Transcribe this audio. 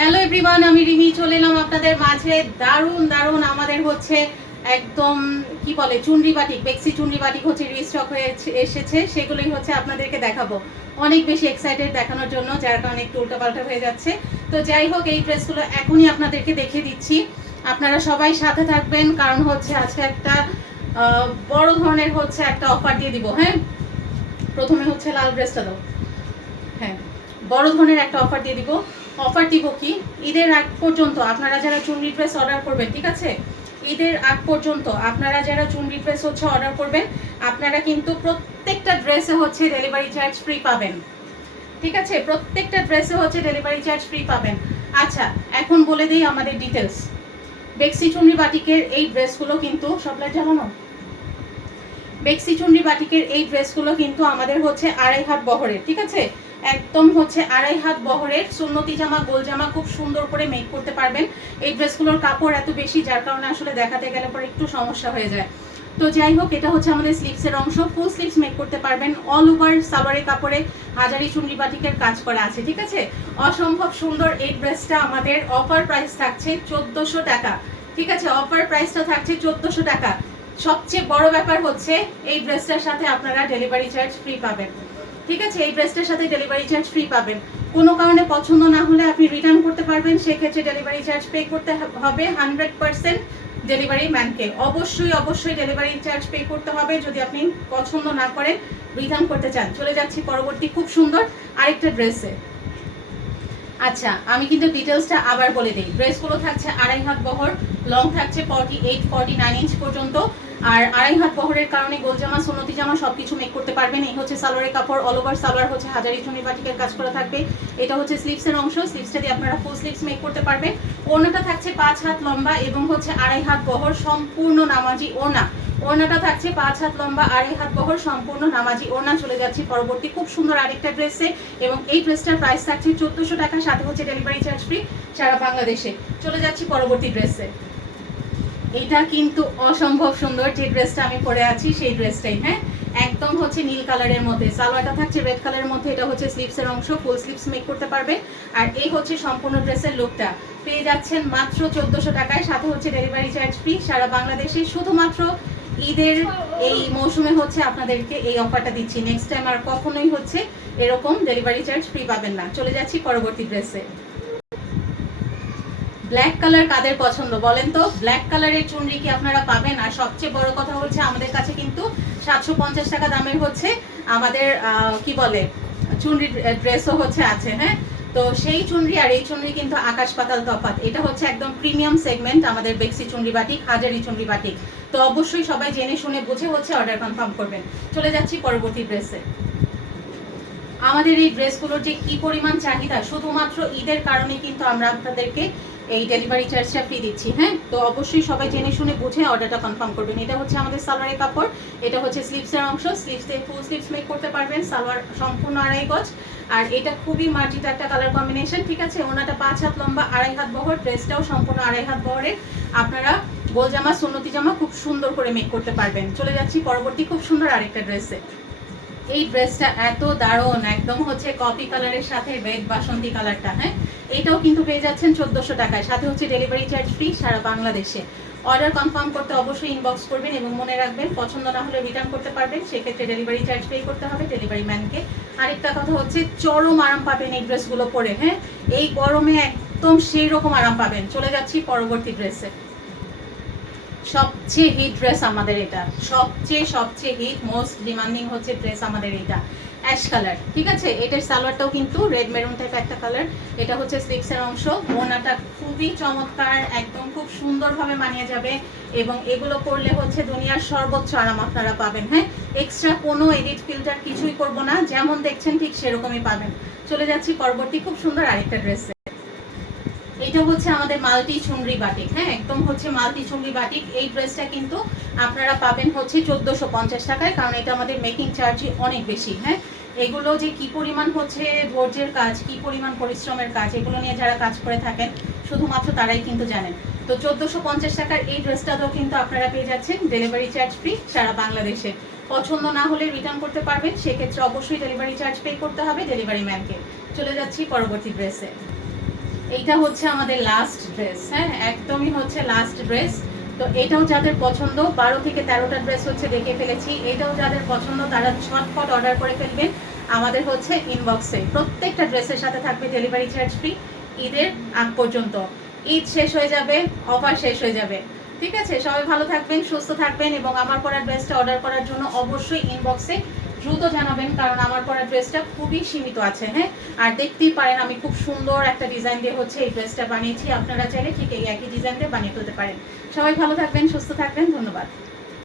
Hello everyone, আমি রিমি চলে এলাম আপনাদের মাঝে। দারুণ দারুণ আমাদের হচ্ছে একদম কি বলে চুনরি বাটিক, বেক্সি চুনরি বাটিক হচ্ছে রিস্টক হয়ে এসেছে। সেগুলোই হচ্ছে আপনাদেরকে দেখাবো, অনেক বেশি এক্সাইটেড দেখানোর জন্য, যার কারণে একটু উল্টাপাল্টা হয়ে যাচ্ছে। তো যাই হোক, এই ড্রেসগুলো এখনই আপনাদেরকে দেখিয়ে দিচ্ছি, আপনারা সবাই সাথে থাকবেন, কারণ হচ্ছে আজকে একটা বড় ধরনের হচ্ছে একটা অফার দিয়ে দিব। হ্যাঁ, প্রথমে হচ্ছে লাল ড্রেসটা দাও। হ্যাঁ, বড় ধরনের একটা অফার দিয়ে দিব। অফার দিব কি, ঈদের আগ পর্যন্ত আপনারা যারা চুনরি ড্রেস অর্ডার করবেন, ঠিক আছে, ঈদের আগ পর্যন্ত আপনারা যারা চুনরি ড্রেস হচ্ছে অর্ডার করবেন, আপনারা কিন্তু প্রত্যেকটা ড্রেসে হচ্ছে ডেলিভারি চার্জ ফ্রি পাবেন। ঠিক আছে, প্রত্যেকটা ড্রেসে হচ্ছে ডেলিভারি চার্জ ফ্রি পাবেন। আচ্ছা, এখন বলে দিই আমাদের ডিটেলস। বেক্সি চুনরি বাটিকের এই ড্রেসগুলো কিন্তু সবলাই জানানো, বেক্সি চুনরি বাটিকের এই ড্রেসগুলো কিন্তু আমাদের হচ্ছে 2.5 হাত বহরের। ঠিক আছে, একদম হচ্ছে 2.5 হাত বহরের সুন্নতি জামা, গোল জামা খুব সুন্দর করে মেক করতে পারবেন। এই ড্রেসগুলোর কাপড় এত বেশি, যার কারণে আসলে দেখাতে গেলে পরে একটু সমস্যা হয়ে যায়। তো যাই হোক, এটা হচ্ছে আমাদের স্লিভসের অংশ, ফুল স্লিভস মেক করতে পারবেন। অল ওভার সালোয়ারের কাপড়ে হাজারি চুনরি বাটিকের কাজ করা আছে। ঠিক আছে, অসম্ভব সুন্দর এই ড্রেসটা আমাদের অফার প্রাইস থাকছে 1400 টাকা। ঠিক আছে, অফার প্রাইসটা থাকছে 1400 টাকা। সবচেয়ে বড় ব্যাপার হচ্ছে এই ড্রেসটার সাথে আপনারা ডেলিভারি চার্জ ফ্রি পাবেন। ঠিক আছে, এই ড্রেসটার সাথে ডেলিভারি চার্জ ফ্রি পাবেন। কোনো কারণে পছন্দ না হলে আপনি রিটার্ন করতে পারবেন, সেক্ষেত্রে ডেলিভারি চার্জ পে করতে হবে 100% ডেলিভারি ম্যানকে। অবশ্যই অবশ্যই ডেলিভারি চার্জ পে করতে হবে যদি আপনি পছন্দ না করেন, রিটার্ন করতে চান। চলে যাচ্ছি পরবর্তী খুব সুন্দর আরেকটা ড্রেসে। আচ্ছা, আমি কিন্তু ডিটেলসটা আবার বলে দিই। ড্রেসগুলো থাকছে 2.5 হাত বহর, লং থাকছে 48-49 ইঞ্চ পর্যন্ত। আর 2.5 হাত বহরের কারণে গোল জামা, সুন্নতি জামা সবকিছু মেক করতে পারবেন। এই হচ্ছে সালোয়ারের কাপড়, অল ওভার সালোয়ার হচ্ছে হাজারি চুনি বাটিকের কাজ করা থাকবে। এটা হচ্ছে স্লিভসের অংশ, স্লিভসটা দিয়ে আপনারা ফুল স্লিভস মেক করতে পারবেন। ওড়নাটা থাকছে 5 হাত লম্বা এবং হচ্ছে 2.5 হাত বহর, সম্পূর্ণ নামাজি ওড়না। ওড়নাটা থাকছে 5 হাত লম্বা, 2.5 হাত বহর, সম্পূর্ণ নামাজি ওড়না। চলে যাচ্ছি পরবর্তী খুব সুন্দর আরেকটা ড্রেসে, এবং এই ড্রেসটার প্রাইস থাকছে 1400 টাকা, সাথে হচ্ছে ডেলিভারি চার্জ ফ্রি সারা বাংলাদেশে। চলে যাচ্ছি পরবর্তী ড্রেসে। এটা কিন্তু অসম্ভব সুন্দর, যে ড্রেসটা আমি পরে আছি সেই ড্রেসটাই। হ্যাঁ, একদম হচ্ছে নীল কালারের মধ্যে, সালোয়ারটা থাকছে রেড কালারের মধ্যে। এটা হচ্ছে স্লিভসের অংশ, ফুল স্লিভস মেক করতে পারবেন। আর এই হচ্ছে সম্পূর্ণ ড্রেসের লুকটা। পেয়ে যাচ্ছেন মাত্র 1400 টাকায়, সাথে হচ্ছে ডেলিভারি চার্জ ফ্রি সারা বাংলাদেশে। শুধুমাত্র ঈদের এই মৌসুমে হচ্ছে আপনাদেরকে এই অফারটা দিচ্ছি। নেক্সট টাইম আর কখনোই হচ্ছে এরকম ডেলিভারি চার্জ ফ্রি পাবেন না। চলে যাচ্ছি পরবর্তী ড্রেসে। ব্ল্যাক কালার কাদের পছন্দ বলেন তো? ব্ল্যাক কালারের চুনরি কি আপনারা পাবেন? আর সবচেয়ে বড় কথা হচ্ছে আমাদের কাছে কিন্তু 750 টাকা দামের হচ্ছে আমাদের কি বলে চুনরি ড্রেসও হচ্ছে আছে। হ্যাঁ, তো সেই চুনরি আর এই চুনরি কিন্তু আকাশ পাতাল তফাৎ। এটা হচ্ছে একদম প্রিমিয়াম সেগমেন্ট আমাদের বেক্সি চুনরি বাটিক, হাজারি চুনরি বাটিক। তো অবশ্যই সবাই জেনে শুনে বুঝে হচ্ছে অর্ডার কনফার্ম করবেন। চলে যাচ্ছি পরবর্তী ড্রেসে। আমাদের এই ড্রেসগুলোর যে কি পরিমাণ চাহিদা, শুধুমাত্র ঈদের কারণে কিন্তু আমরা আপনাদেরকে এই ডেলিভারি চার্জটা ফ্রি দিচ্ছি। হ্যাঁ, তো অবশ্যই সবাই জেনে শুনে বুঝে অর্ডারটা কনফার্ম করবেন। এটা হচ্ছে আমাদের সালোয়ারের কাপড়, এটা হচ্ছে স্লিভসের অংশ, স্লিভসে ফুল স্লিভস মেক করতে পারবেন। সালোয়ার সম্পূর্ণ 2.5 গজ, আর এটা খুবই মার্জিত একটা কালার কম্বিনেশন। ঠিক আছে, ওনাটা 5 হাত লম্বা, 2.5 হাত বহর, ড্রেসটাও সম্পূর্ণ 2.5 হাত বহরের। আপনারা গোল জামা, সুন্নতি জামা খুব সুন্দর করে মেক করতে পারবেন। চলে যাচ্ছি পরবর্তী খুব সুন্দর আরেকটা ড্রেসে। এই ড্রেসটা এত দারুণ, একদম হচ্ছে কপি কালারের সাথে রেড বাসন্তী কালারটা। হ্যাঁ, এটাও কিন্তু পেয়ে যাচ্ছেন 1400 টাকায়, সাথে হচ্ছে ডেলিভারি চার্জ ফ্রি সারা বাংলাদেশে। অর্ডার কনফার্ম করতে অবশ্যই ইনবক্স করবেন এবং মনে রাখবেন পছন্দ না হলে রিটার্ন করতে পারবেন, সেক্ষেত্রে ডেলিভারি চার্জ পে করতে হবে ডেলিভারি ম্যানকে। আরেকটা কথা হচ্ছে চরম আরাম পাবেন এই ড্রেসগুলো পরে। হ্যাঁ, এই গরমে একদম সেই রকম আরাম পাবেন। চলে যাচ্ছি পরবর্তী ড্রেসে। সবচেয়ে হিট ড্রেস আমাদের এটা, সবচেয়ে হিট, মোস্ট ডিমান্ডিং হচ্ছে ড্রেস আমাদের এটা, অ্যাশ কালার। ঠিক আছে, এটার সালোয়ারটাও কিন্তু রেড মেরুন টাইপ একটা কালার। এটা হচ্ছে স্লিভসের অংশ, ওনাটা খুবই চমৎকার, একদম খুব সুন্দরভাবে মানিয়ে যাবে, এবং এগুলো করলে হচ্ছে দুনিয়ার সর্বোচ্চ আরাম আপনারা পাবেন। হ্যাঁ, এক্সট্রা কোনো এডিট ফিল্টার কিছুই করব না, যেমন দেখছেন ঠিক সেরকমই পাবেন। চলে যাচ্ছি পরবর্তী খুব সুন্দর আরেকটা ড্রেসে। এটা হচ্ছে আমাদের মাল্টি চুনরি বাটিক। হ্যাঁ, একদম হচ্ছে মাল্টি চুনরি বাটিক। এই ড্রেসটা কিন্তু আপনারা পাবেন হচ্ছে 1450 টাকায়, কারণ এটা আমাদের মেকিং চার্জই অনেক বেশি। হ্যাঁ, এগুলো যে কি পরিমাণ হচ্ছে ধৈর্যের কাজ, কি পরিমাণ পরিশ্রমের কাজ, এগুলো নিয়ে যারা কাজ করে থাকেন শুধুমাত্র তারাই কিন্তু জানেন। তো 1450 টাকার এই ড্রেসটাতেও কিন্তু আপনারা পেয়ে যাচ্ছেন ডেলিভারি চার্জ ফ্রি সারা বাংলাদেশে। পছন্দ না হলে রিটার্ন করতে পারবেন, সেক্ষেত্রে অবশ্যই ডেলিভারি চার্জ পে করতে হবে ডেলিভারি ম্যানকে। চলে যাচ্ছি পরবর্তী ড্রেসে। এইটা হচ্ছে আমাদের লাস্ট ড্রেস, হ্যাঁ একদমই হচ্ছে লাস্ট ড্রেস। তো এটাও যাদের পছন্দ, 12 থেকে 13টা ড্রেস হচ্ছে দেখে ফেলেছি, এটাও যাদের পছন্দ তারা ঝটপট অর্ডার করে ফেলবেন আমাদের হচ্ছে ইনবক্সে। প্রত্যেকটা ড্রেসের সাথে থাকবে ডেলিভারি চার্জ ফ্রি ঈদের আগ পর্যন্ত। ঈদ শেষ হয়ে যাবে, অফার শেষ হয়ে যাবে। ঠিক আছে, সবাই ভালো থাকবেন, সুস্থ থাকবেন, এবং আমার পরা ড্রেসটা অর্ডার করার জন্য অবশ্যই ইনবক্সে দ্রুত জানাবেন, কারণ আমার পরা ড্রেসটা খুবই সীমিত আছে। হ্যাঁ, আর দেখতেই পারেন আমি খুব সুন্দর একটা ডিজাইন দিয়ে হচ্ছে এই ড্রেসটা বানিয়েছি, আপনারা চাইলে ঠিক এই একই ডিজাইন দিয়ে বানিয়ে ফেলতে পারেন। সবাই ভালো থাকবেন, সুস্থ থাকবেন, ধন্যবাদ।